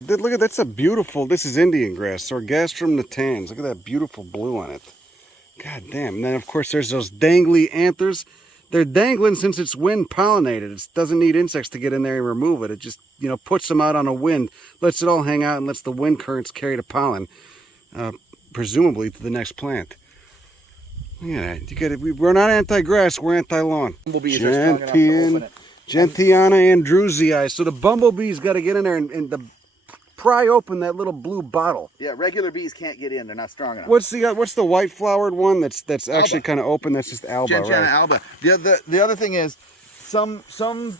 Look at that's a beautiful. This is Indian grass, Sargassum natans. Look at that beautiful blue on it. God damn. And then of course there's those dangly anthers. They're dangling since it's wind pollinated. It doesn't need insects to get in there and remove it. It just, you know, puts them out on a wind, lets it all hang out, and lets the wind currents carry the pollen, presumably to the next plant. Yeah, you get it. We're not anti-grass. We're anti-lawn. Bumblebees are strong enough to open it. Gentiana andrewsii. So the bumblebees got to get in there and pry open that little blue bottle. Yeah, regular bees can't get in. They're not strong enough. What's the white flowered one that's actually kind of open? That's just alba, Gentiana right? alba. The other thing is, some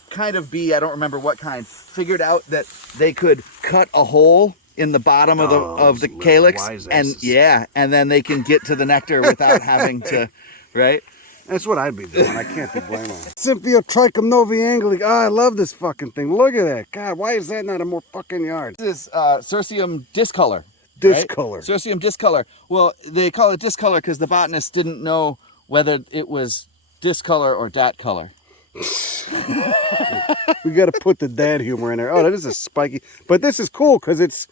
kind of bee, I don't remember what kind, figured out that they could cut a hole in the bottom of the calyx, and then they can get to the nectar without having to, right? That's what I'd be doing. I can't be blaming them. Symphyotrichum noviangeli. Oh, I love this fucking thing. Look at that. God, why is that not in more fucking yards? This is Cirsium discolor. Discolor. Right? Cirsium discolor. Well, they call it discolor because the botanists didn't know whether it was discolor or dat color. We got to put the dad humor in there. Oh, that is a spiky. But this is cool because it's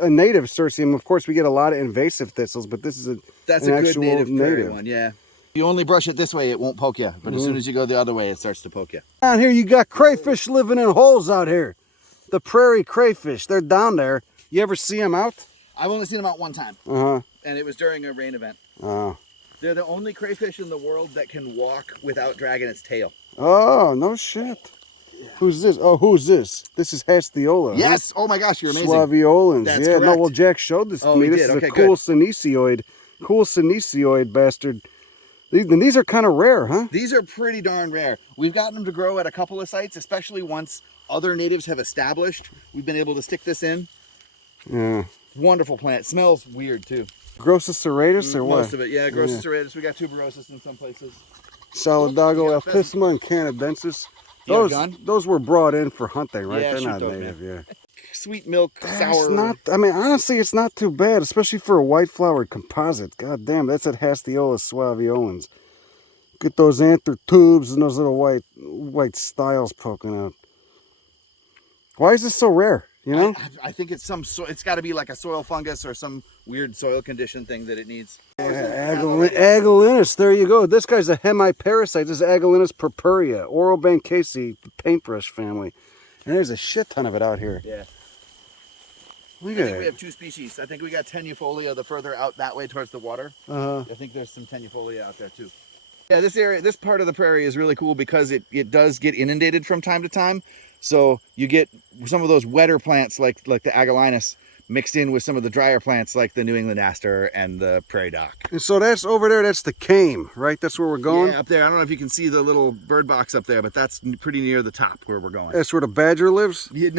a native Cirsium. Of course, we get a lot of invasive thistles, but this is an good native one. Yeah. If you only brush it this way, it won't poke you. But as soon as you go the other way, it starts to poke you. Down here, you got crayfish living in holes out here. The prairie crayfish. They're down there. You ever see them out? I've only seen them out one time. Uh-huh. And it was during a rain event. Oh. They're the only crayfish in the world that can walk without dragging its tail. Oh, no shit. Yeah. Who's this? Oh, who's this? This is Hasteola. Yes. Huh? Oh my gosh, you're amazing. Suaveolens. That's yeah. correct. No, well, Jack showed this to me. This is a cool synesioid bastard. These are kind of rare, huh? These are pretty darn rare. We've gotten them to grow at a couple of sites, especially once other natives have established. We've been able to stick this in. Yeah. Wonderful plant. Smells weird too. Grossus serratus or what? Most of it, yeah. Grossus serratus. We got tuberosus in some places. Solidago altisma and canadensis. Those were brought in for hunting, right? Yeah, they're not those, native, yeah. Sweet milk, sour. Not, I mean, honestly, it's not too bad, especially for a white flowered composite. God damn, that's at Hasteola suaveolens. Get those anther tubes and those little white styles poking out. Why is this so rare? You know? I think it's it's got to be like a soil fungus or some weird soil condition thing that it needs. Agalinis, there you go. This guy's a hemiparasite. This is Agalinis purpurea, Orobanchaceae, Paintbrush family. And there's a shit ton of it out here. Yeah. Look I at think it. we have two species. I think we got tenuifolia the further out that way towards the water. I think there's some tenuifolia out there too. Yeah, this part of the prairie is really cool because it does get inundated from time to time. So you get some of those wetter plants like the Agalinis mixed in with some of the drier plants like the New England aster and the prairie dock. And so that's over there, that's the cane, right? That's where we're going? Yeah, up there. I don't know if you can see the little bird box up there, but that's pretty near the top where we're going. That's where the badger lives? He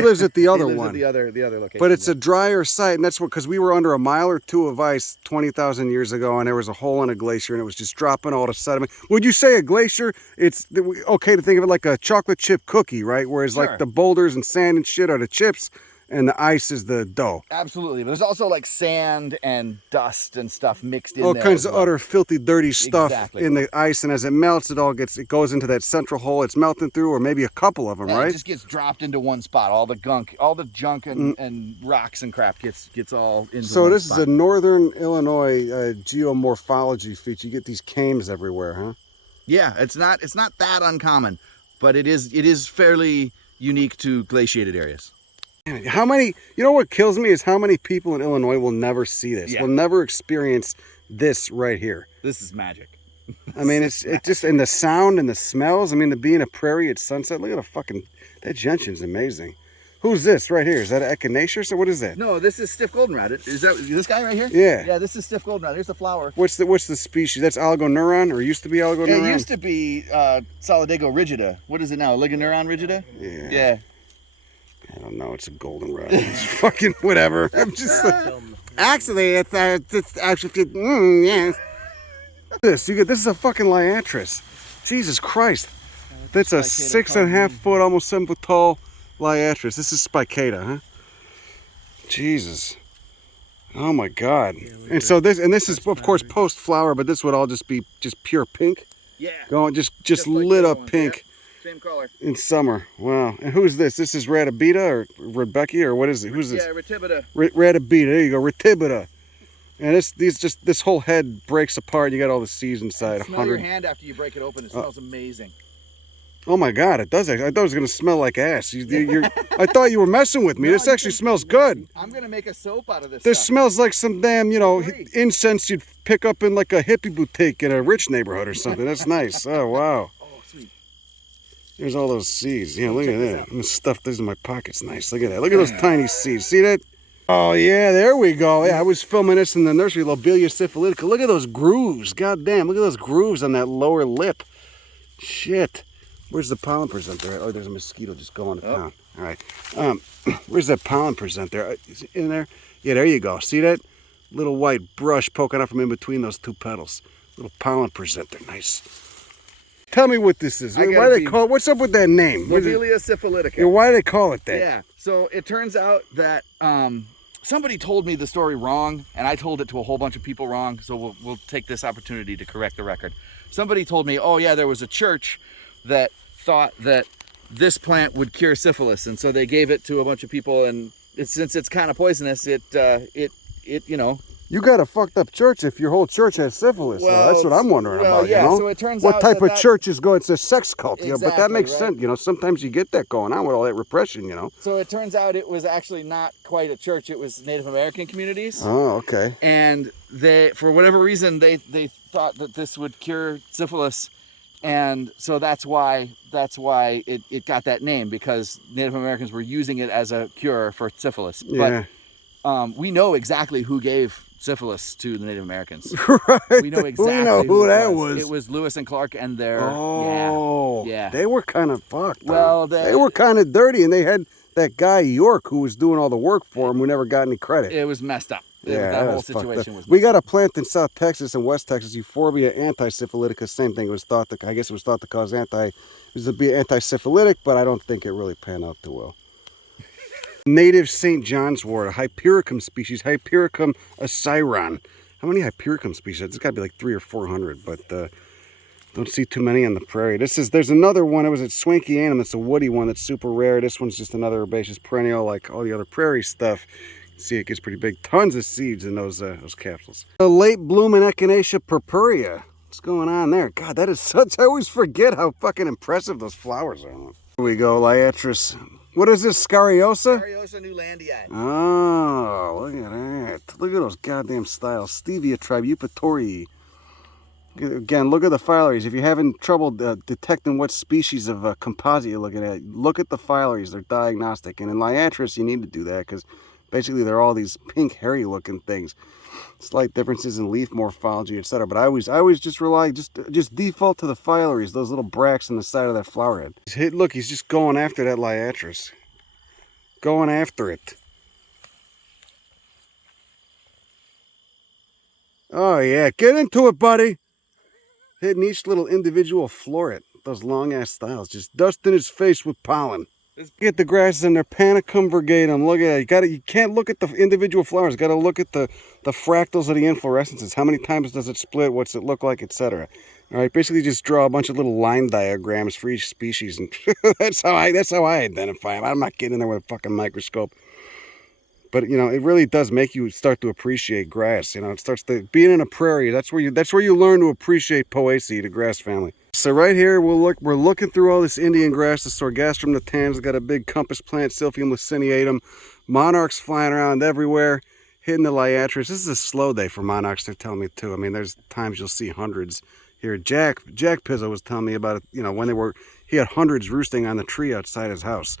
lives at the other he lives one. At the other location. But it's a drier site, and that's what, because we were under a mile or two of ice 20,000 years ago, and there was a hole in a glacier, and it was just dropping all the sediment. Would you say a glacier, it's okay to think of it like a chocolate chip cookie, right? Whereas like the boulders and sand and shit are the chips, and the ice is the dough. Absolutely. But there's also like sand and dust and stuff mixed in all there. All kinds of utter filthy, dirty stuff in the ice, and as it melts, it goes into that central hole it's melting through, or maybe a couple of them, right? It just gets dropped into one spot. All the junk and rocks and crap gets all into one spot. So this is a northern Illinois geomorphology feature. You get these canes everywhere, huh? Yeah, it's not that uncommon, but it is fairly unique to glaciated areas. How many, you know what kills me is how many people in Illinois will never see this, will never experience this right here. This is magic. I mean, it's just, and the sound and the smells. I mean, to be in a prairie at sunset, look at that gentian's amazing. Who's this right here? Is that an echinacea or what is that? No, this is stiff goldenrod. Is that this guy right here? Yeah. Yeah, this is stiff goldenrod. Here's the flower. What's the species? That's Oligoneuron, or used to be Oligoneuron? Yeah, it used to be Solidago rigida. What is it now? Oligoneuron rigida? Yeah. Yeah. I don't know. It's a goldenrod. It's fucking whatever. I'm just actually, it's actually, yeah. This is a fucking liatris. Jesus Christ. That's a 6.5 foot, almost 7 foot tall liatris. This is spicata, huh? Jesus. Oh my God. And so this is of course post flower, but this would all just be pure pink. Yeah. Going just lit up pink. same color. In summer. Wow. And who's this? This is Ratabita or Rebecca or what is it? Who's this? Yeah, Ratibida. Ratabita. There you go. Ratibita. And this whole head breaks apart. You got all the seeds inside. Smell your hand after you break it open. It smells amazing. Oh my God, it does. I thought it was gonna smell like ass. I thought you were messing with me. No, this actually smells good. I'm gonna make a soap out of this. This stuff. smells like some damn, incense you'd pick up in like a hippie boutique in a rich neighborhood or something. That's nice. Oh wow. Oh sweet. There's all those seeds. Yeah, look at that. I'm gonna stuff these in my pockets. Nice. Look at that. Look at those tiny seeds. See that? Oh yeah, there we go. Yeah, I was filming this in the nursery, Lobelia syphilitica. Look at those grooves. God damn, look at those grooves on that lower lip. Shit. Where's the pollen presenter? Oh, there's a mosquito just going to town. All right. Where's that pollen presenter? Is it in there? Yeah, there you go. See that? Little white brush poking out from in between those two petals. Little pollen presenter. Nice. Tell me what this is. Why do they call it? What's up with that name? Lobelia syphilitica. Yeah, why do they call it that? Yeah. So it turns out that somebody told me the story wrong, and I told it to a whole bunch of people wrong. So we'll take this opportunity to correct the record. Somebody told me, oh yeah, there was a church that thought that this plant would cure syphilis, and so they gave it to a bunch of people, and since it's kind of poisonous, it You got a fucked up church if your whole church has syphilis. Well, that's what I'm wondering about. Yeah, you know? So it turns what out type of church is going? It's a sex cult, exactly, but that makes right? sense. Sometimes you get that going on with all that repression. So it turns out it was actually not quite a church. It was Native American communities. Oh, okay. And they, for whatever reason, they thought that this would cure syphilis. And so that's why it got that name, because Native Americans were using it as a cure for syphilis. Yeah. But we know exactly who gave syphilis to the Native Americans. Right. We know exactly who that was. It was Lewis and Clark and their... Oh. Yeah. They were kind of fucked. Well, they were kind of dirty, and they had that guy York who was doing all the work for them who never got any credit. It was messed up. Yeah, that whole situation was. We got a plant in South Texas and West Texas, Euphorbia antisyphilitica. Same thing. It was thought to, I guess, it was thought to cause be antisyphilitic, but I don't think it really panned out too well. Native St. John's wort, a Hypericum species, Hypericum aciron. How many Hypericum species? There's got to be like 300 or 400, but don't see too many on the prairie. There's another one. It was at Swanky Annum. It's a woody one that's super rare. This one's just another herbaceous perennial, like all the other prairie stuff. See, it gets pretty big. Tons of seeds in those capsules. The late blooming Echinacea purpurea. What's going on there? God, that is such... I always forget how fucking impressive those flowers are. Here we go, Liatris. What is this, Scariosa? Scariosa newlandii. Oh, look at that. Look at those goddamn styles. Stevia tribe, Eupatorii. Again, look at the filaries. If you're having trouble detecting what species of composite you're looking at, look at the filaries. They're diagnostic. And in Liatris, you need to do that because basically they're all these pink, hairy-looking things. Slight differences in leaf morphology, etc. But I always just rely, just default to the filaries, those little bracts on the side of that flower head. Look, he's just going after that Liatris. Going after it. Oh yeah, get into it, buddy. Hitting each little individual floret. Those long-ass styles, just dusting his face with pollen. Get the grasses in their panicum virgatum. Look at it. You can't look at the individual flowers. You got to look at the fractals of the inflorescences. How many times does it split? What's it look like, etc. All right. Basically, just draw a bunch of little line diagrams for each species, and that's how I identify them. I'm not getting in there with a fucking microscope. But it really does make you start to appreciate grass. It starts to being in a prairie. That's where you learn to appreciate Poaceae, the grass family. So right here we're looking through all this Indian grass. The Sorghastrum natans got a big compass plant, Silphium laciniatum. Monarchs flying around everywhere, hitting the Liatris. This is a slow day for monarchs. They're telling me too. I mean, there's times you'll see hundreds here. Jack Pizzo was telling me about it. When he had hundreds roosting on the tree outside his house.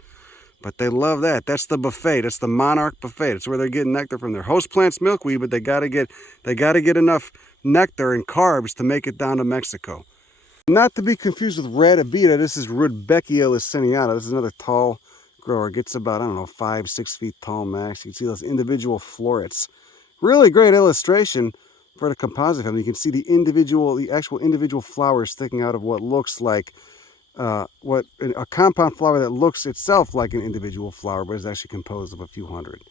But they love that. That's the buffet. That's the monarch buffet. That's where they're getting nectar from. Their host plant's milkweed, but they gotta get enough nectar and carbs to make it down to Mexico. Not to be confused with Ratabita. This is Rudbeckia laciniata. This is another tall grower. Gets about, 5-6 feet tall max. You can see those individual florets. Really great illustration for the composite family. You can see the actual individual flowers sticking out of what looks like a compound flower that looks itself like an individual flower, but is actually composed of a few hundred.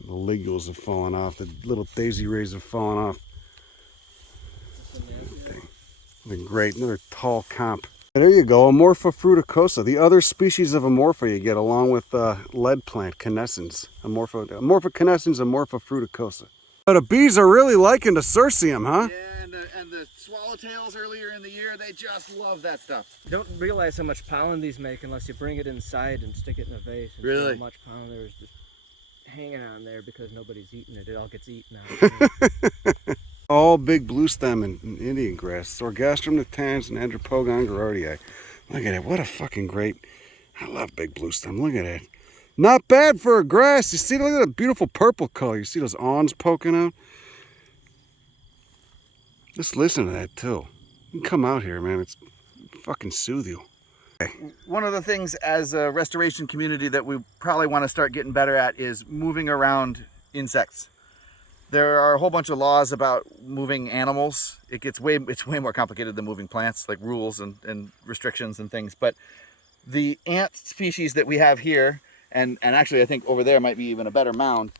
The ligules have fallen off. The little daisy rays have fallen off. Been great. Another tall comp. There you go, Amorpha fruticosa, the other species of Amorpha you get along with lead plant, canescens. Amorpha canescens, Amorpha fruticosa. But the bees are really liking the Cirsium, huh? Yeah, and the swallowtails earlier in the year, they just love that stuff. You don't realize how much pollen these make unless you bring it inside and stick it in a vase. And Really? see how much pollen there's just hanging on there because nobody's eating it. It all gets eaten out. All big bluestem and Indian grass, Sorghastrum natans and Andropogon garrardii. Look at it, what a fucking great, I love big bluestem, look at it. Not bad for a grass, you see, look at that beautiful purple color, you see those awns poking out? Just listen to that too. You can come out here, man, it's fucking soothe you. One of the things as a restoration community that we probably want to start getting better at is moving around insects. There are a whole bunch of laws about moving animals. It's way more complicated than moving plants, like rules and restrictions and things. But the ant species that we have here, and actually I think over there might be even a better mound,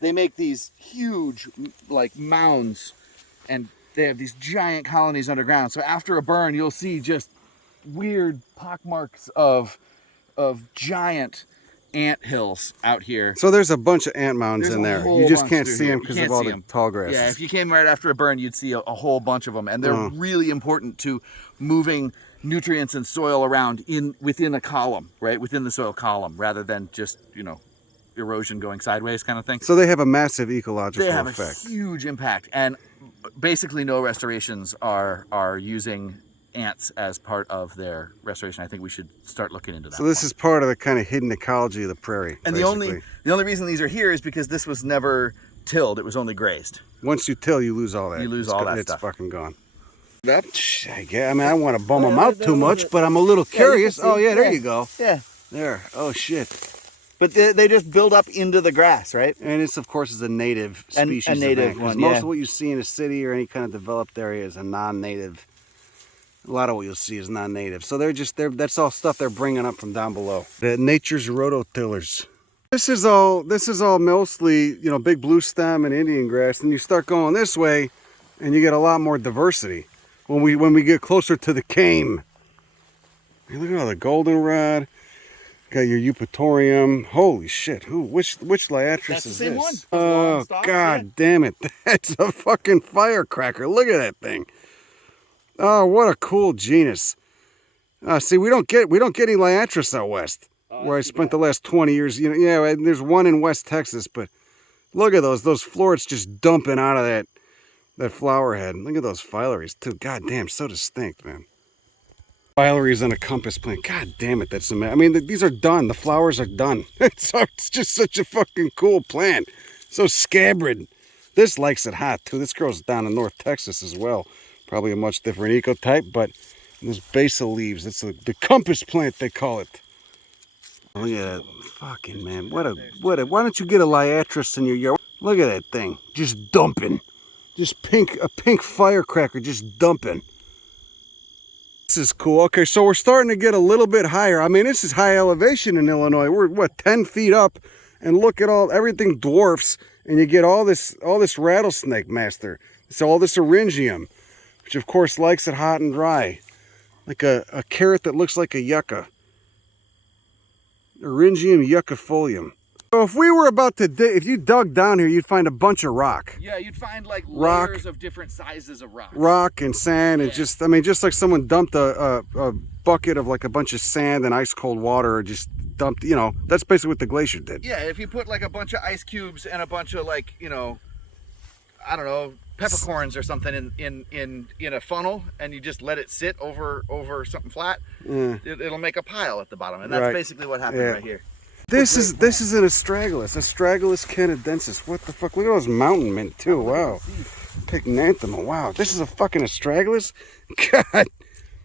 they make these huge like mounds, and they have these giant colonies underground. So after a burn, you'll see just weird pockmarks of giant ant hills out here. So there's a bunch of ant mounds in there. You just can't see them because of all the tall grasses. Yeah, if you came right after a burn, you'd see a whole bunch of them, and they're really important to moving nutrients and soil around within a column, right, within the soil column, rather than just erosion going sideways kind of thing. So they have a massive ecological effect. They have a huge impact, and basically no restorations are using ants as part of their restoration. I think we should start looking into that. So this is part of the kind of hidden ecology of the prairie. And basically. the only reason these are here is because this was never tilled, it was only grazed. Once you till, you lose all that. You lose all that It's stuff. fucking gone. I mean, I don't want to bum them out too much, but I'm a little curious. Oh yeah, there you go. Yeah. There. Oh shit. But they just build up into the grass, right? And it's, of course, is a native species. A native of one, most of what you see in a city or any kind of developed area is a non-native. A lot of what you'll see is non-native. So that's all stuff they're bringing up from down below. The nature's rototillers. This is all mostly, big bluestem and Indian grass. And you start going this way and you get a lot more diversity when we get closer to the cane. Hey, look at all the goldenrod. Got your eupatorium. Holy shit! Which liatris That's the is same this? one. Oh Stalks, god damn it! That's a fucking firecracker. Look at that thing. Oh, what a cool genus. See, we don't get any liatris out west, where I spent the last 20 years. Yeah, there's one in West Texas, but look at those florets just dumping out of that flower head. Look at those filaries too. God damn, so distinct, man. Filaries on a compass plant. God damn it, that's amazing. I mean, these are done. The flowers are done. It's just such a fucking cool plant. So scabbard. This likes it hot too. This grows down in North Texas as well. Probably a much different ecotype, but there's basil leaves. It's the compass plant, they call it. Look at that. Fucking man. What a why don't you get a liatris in your yard? Look at that thing. Just dumping. Just a pink firecracker just dumping. This is cool. Okay, so we're starting to get a little bit higher. I mean, this is high elevation in Illinois. We're, 10 feet up, and look at everything dwarfs, and you get all this rattlesnake master. It's all this eryngium, which of course likes it hot and dry. Like a carrot that looks like a yucca. Eryngium yuccifolium. So if we were about to dig, if you dug down here, you'd find a bunch of rock. Yeah, you'd find like rock, layers of different sizes of rock. Rock and sand, and just like someone dumped a bucket of like a bunch of sand and ice cold water, or just dumped, that's basically what the glacier did. Yeah, if you put like a bunch of ice cubes and a bunch of like, I don't know, peppercorns or something in a funnel, and you just let it sit over something flat, it'll make a pile at the bottom, and that's basically what happened right here. This is an Astragalus canadensis. What the fuck? Look at those mountain mint too. Wow. Pycnanthema. Wow. This is a fucking Astragalus? God.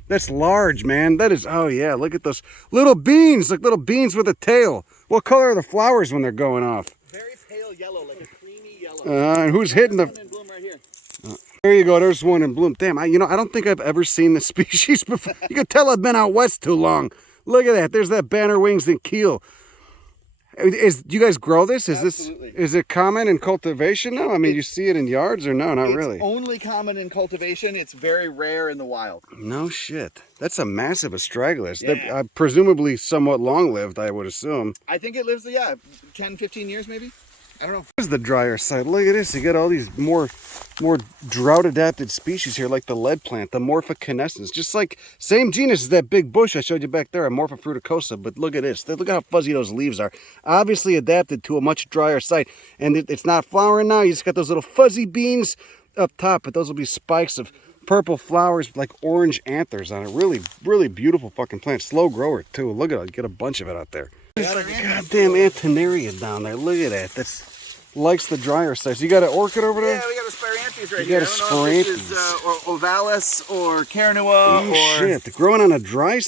That's large, man. That is, oh yeah, look at those little beans. Like little beans with a tail. What color are the flowers when they're going off? Very pale yellow, like a creamy yellow. And who's hitting the... in bloom right here. There you go. There's one in bloom. Damn, I don't think I've ever seen this species before. You can tell I've been out west too long. Look at that. There's that banner wings and keel. Do you guys grow this? Absolutely. Is it common in cultivation now? I mean, you see it in yards or no? Not really. It's only common in cultivation. It's very rare in the wild. No shit. That's a massive astragalus. Yeah. They're presumably somewhat long-lived, I would assume. I think it lives, 10, 15 years maybe. I don't know. This is the drier side. Look at this. You got all these more drought-adapted species here, like the lead plant, the Morphocanescens. Just like same genus as that big bush I showed you back there, Morpha fruticosa. But look at this. Look at how fuzzy those leaves are. Obviously adapted to a much drier site. And it's not flowering now. You just got those little fuzzy beans up top, but those will be spikes of purple flowers like orange anthers on it. Really, really beautiful fucking plant. Slow grower too. Look at it. Get a bunch of it out there. Goddamn Antonaria down there. Look at that. That's likes the drier sites. You got an orchid over there? Yeah, we got a Spirantes right You here. got a I don't know if this Spirantes. is or Ovalis or Carinua Oh or... shit! They're growing on a drier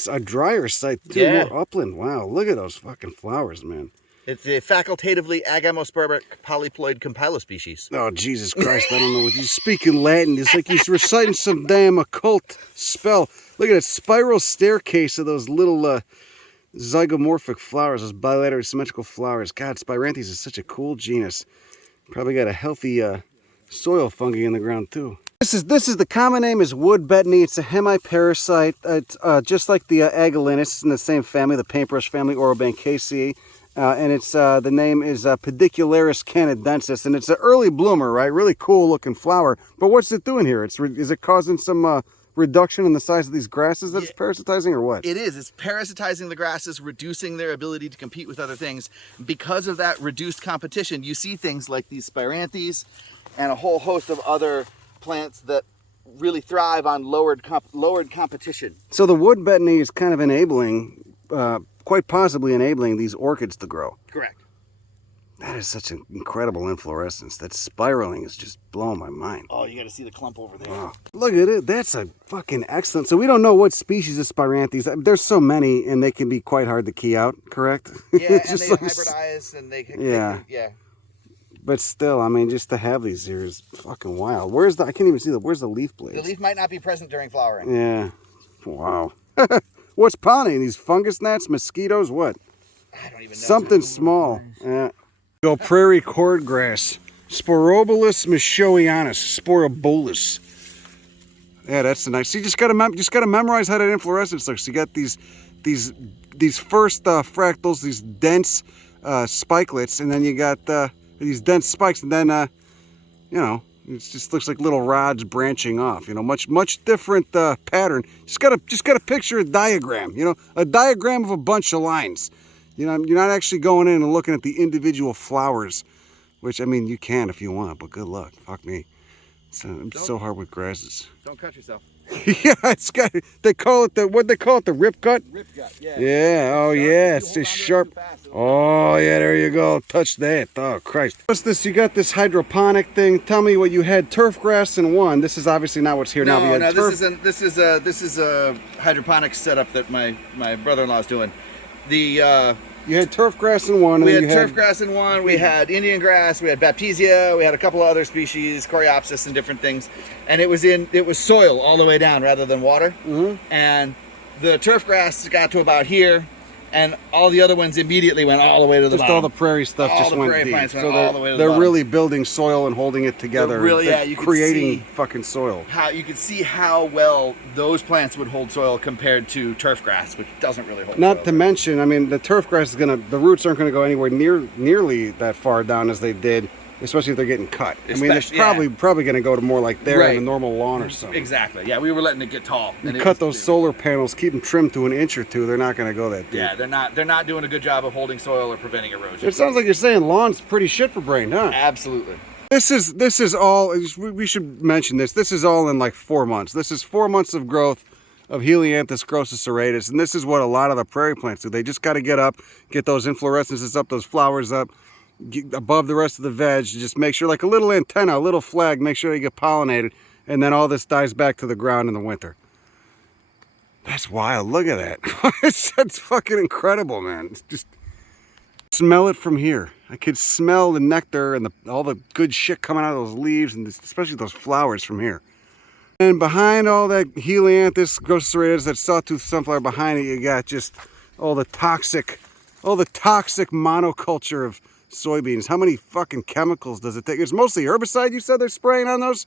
site too. Yeah. More upland. Wow, look at those fucking flowers, man. It's a facultatively agamospermic polyploid compilospecies. Oh Jesus Christ! I don't know what you speak in Latin. It's like he's reciting some damn occult spell. Look at that spiral staircase of those little zygomorphic flowers, those bilateral symmetrical flowers. God, Spirantes is such a cool genus. Probably got a healthy soil fungi in the ground too. This is the common name is wood betony. It's a hemiparasite. It's just like the Agalinis. It's in the same family, the Paintbrush Family-Orobanchaceae. And it's the name is Pedicularis canadensis, and it's an early bloomer, right? Really cool looking flower. But what's it doing here? Is it causing some reduction in the size of these grasses that it's parasitizing, or what? It is. It's parasitizing the grasses, reducing their ability to compete with other things. Because of that reduced competition, you see things like these Spirantes and a whole host of other plants that really thrive on lowered competition. So the wood betony is kind of enabling, quite possibly enabling these orchids to grow. Correct. That is such an incredible inflorescence. That spiraling is just blowing my mind. Oh, you got to see the clump over there. Wow. Look at it. That's a fucking excellent. So we don't know what species of Spirantes. There's so many, and they can be quite hard to key out, correct? Yeah, and Just they like hybridize, and they can... Yeah. Yeah. But still, I mean, just to have these here is fucking wild. Where's the... I can't even see where's the leaf blades? The leaf might not be present during flowering. Yeah. Wow. What's pollinating? These fungus gnats, mosquitoes, what? I don't even know. Something small. Yeah. Go prairie cordgrass. Sporobolus michoianus. Sporobolus. Yeah, that's the nice. See, just gotta memorize how that inflorescence looks. You got these first fractals, these dense spikelets, and then you got these dense spikes, and then you know, it just looks like little rods branching off. You know, much different pattern. Just gotta picture a diagram. You know, a diagram of a bunch of lines. You know, you're not actually going in and looking at the individual flowers, which, I mean, you can if you want, but good luck. Fuck me. I'm so hard with grasses. Don't cut yourself. Yeah, they call it the rip gut? Rip gut, yeah. Yeah, oh yeah, it's just sharp. Oh yeah, there you go. Touch that. Oh Christ. What's this? You got this hydroponic thing. Tell me what you had. Turf grass in one. This is obviously not what's here now. No, this is a hydroponics setup that my brother-in-law is doing. You had turf grass in one. We had turf grass in one. We had Indian grass. We had Baptisia. We had a couple of other species, Coreopsis and different things. And it was soil all the way down rather than water. Mm-hmm. And the turf grass got to about here, and all the other ones immediately went all the way to the bottom. All the prairie stuff just went deep. So all the way to the they're bottom. really building soil and holding it together. They're you creating can see fucking soil. how you can see how well those plants would hold soil compared to turf grass, which doesn't really hold soil. Not to mention, I mean, the turf grass the roots aren't gonna go anywhere nearly that far down as they did, especially if they're getting cut. I mean, it's probably gonna go to more like there in a normal lawn or something. Exactly. Yeah, we were letting it get tall. You cut those solar panels, keep them trimmed to an inch or two. They're not gonna go that deep. Yeah, they're not doing a good job of holding soil or preventing erosion. It sounds like you're saying lawn's pretty shit for brain, huh? Absolutely. This is all. We should mention this. This is all in like 4 months. This is 4 months of growth of Helianthus grossus serratus, and this is what a lot of the prairie plants do. They just got to get those inflorescences up, those flowers up, above the rest of the veg. Just make sure, like a little antenna, a little flag, make sure they get pollinated, and then all this dies back to the ground in the winter. That's wild. Look at that. That's fucking incredible, man. It's just smell it from here. I could smell the nectar and all the good shit coming out of those leaves, and especially those flowers from here. And behind all that Helianthus grossus serratus, that sawtooth sunflower, behind it you got just all the toxic Oh, the toxic monoculture of soybeans. How many fucking chemicals does it take? It's mostly herbicide, you said they're spraying on those?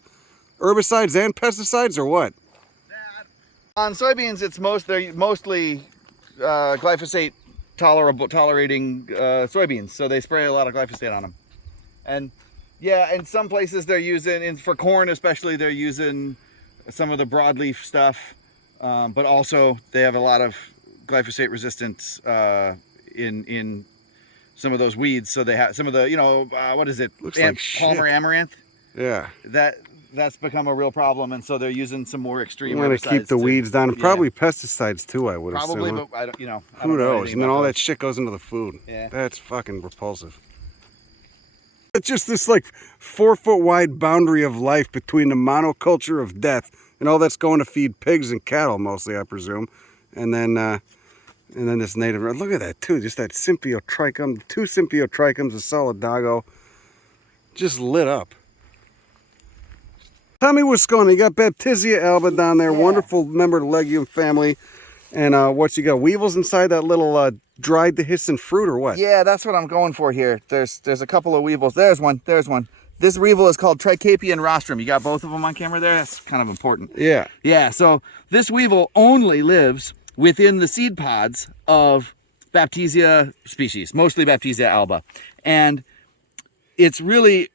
Herbicides and pesticides, or what? On soybeans, they're mostly glyphosate tolerating soybeans, so they spray a lot of glyphosate on them. And yeah, in some places they're using, for corn especially, they're using some of the broadleaf stuff, but also they have a lot of glyphosate resistance in some of those weeds. So they have some of the, what is it? Looks like Palmer shit. amaranth. Yeah. That's become a real problem, and so they're using some more extreme. You want to keep the weeds down, and probably pesticides too, I would probably, assume. but I don't, Who knows? And then all that shit goes into the food. Yeah. That's fucking repulsive. It's just this like 4-foot wide boundary of life between the monoculture of death and all that's going to feed pigs and cattle mostly, I presume, and then this native. Look at that too, just that Symphyotrichum, 2 Symphyotrichums, a Solidago, just lit up. Tell me what's going on. You got Baptisia alba down there, wonderful member of the legume family. And what you got? Weevils inside that little dried dehiscent fruit, or what? Yeah, that's what I'm going for here. There's a couple of weevils. There's one. This weevil is called Tricapian rostrum. You got both of them on camera there? That's kind of important. Yeah. Yeah, so this weevil only lives within the seed pods of Baptisia species, mostly Baptisia alba. And it's really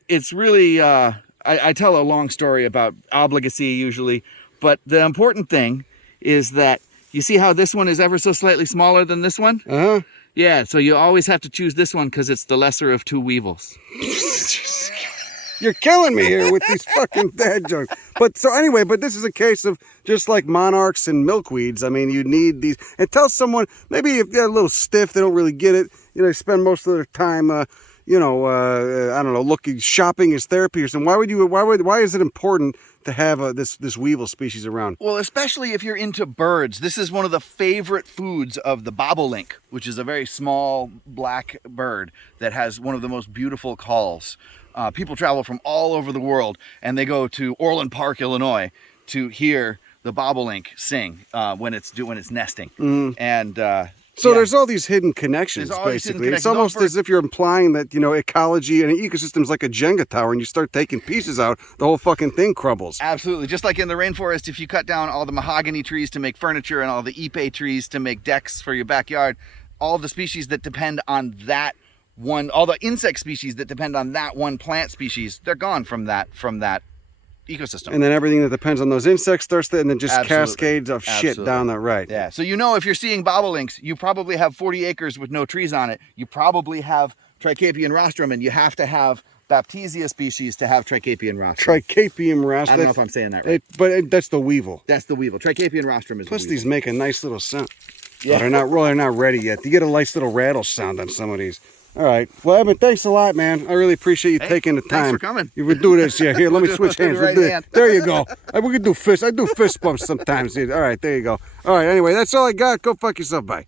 I tell a long story about obligacy usually, but the important thing is that you see how this one is ever so slightly smaller than this one? Uh-huh. Yeah, so you always have to choose this one because it's the lesser of 2 weevils. You're killing me here with these fucking dad jokes. But this is a case of just like monarchs and milkweeds. I mean, you need these. And tell someone, maybe if they're a little stiff, they don't really get it, they spend most of their time I don't know, shopping is therapy or something. Why is it important to have this weevil species around? Well, especially if you're into birds. This is one of the favorite foods of the bobolink, which is a very small black bird that has one of the most beautiful calls. People travel from all over the world, and they go to Orland Park, Illinois, to hear the bobolink sing when it's nesting. Mm-hmm. And so there's all these hidden connections, basically. It's almost as if you're implying that, ecology and an ecosystem is like a Jenga tower, and you start taking pieces out, the whole fucking thing crumbles. Absolutely. Just like in the rainforest, if you cut down all the mahogany trees to make furniture and all the ipe trees to make decks for your backyard, all the species that depend on that one, all the insect species that depend on that one plant species, they're gone from that ecosystem. And then everything that depends on those insects starts to, and then just cascades of shit down the right. Yeah. So if you're seeing bobolinks, you probably have 40 acres with no trees on it. You probably have Tricapian rostrum, and you have to have Baptisia species to have Tricapian rostrum. Tricapian rostrum. I don't know if I'm saying that right. But that's the weevil. That's the weevil. Tricapian rostrum is Plus the weevil. These make a nice little sound. Yeah. Oh, they're not ready yet. You get a nice little rattle sound on some of these. All right. Well, Evan, thanks a lot, man. I really appreciate you taking the time. Thanks for coming. You would do this. Yeah, here, let me switch hands. There you go. We could do fist. I do fist bumps sometimes. All right, there you go. All right, anyway, that's all I got. Go fuck yourself. Bye.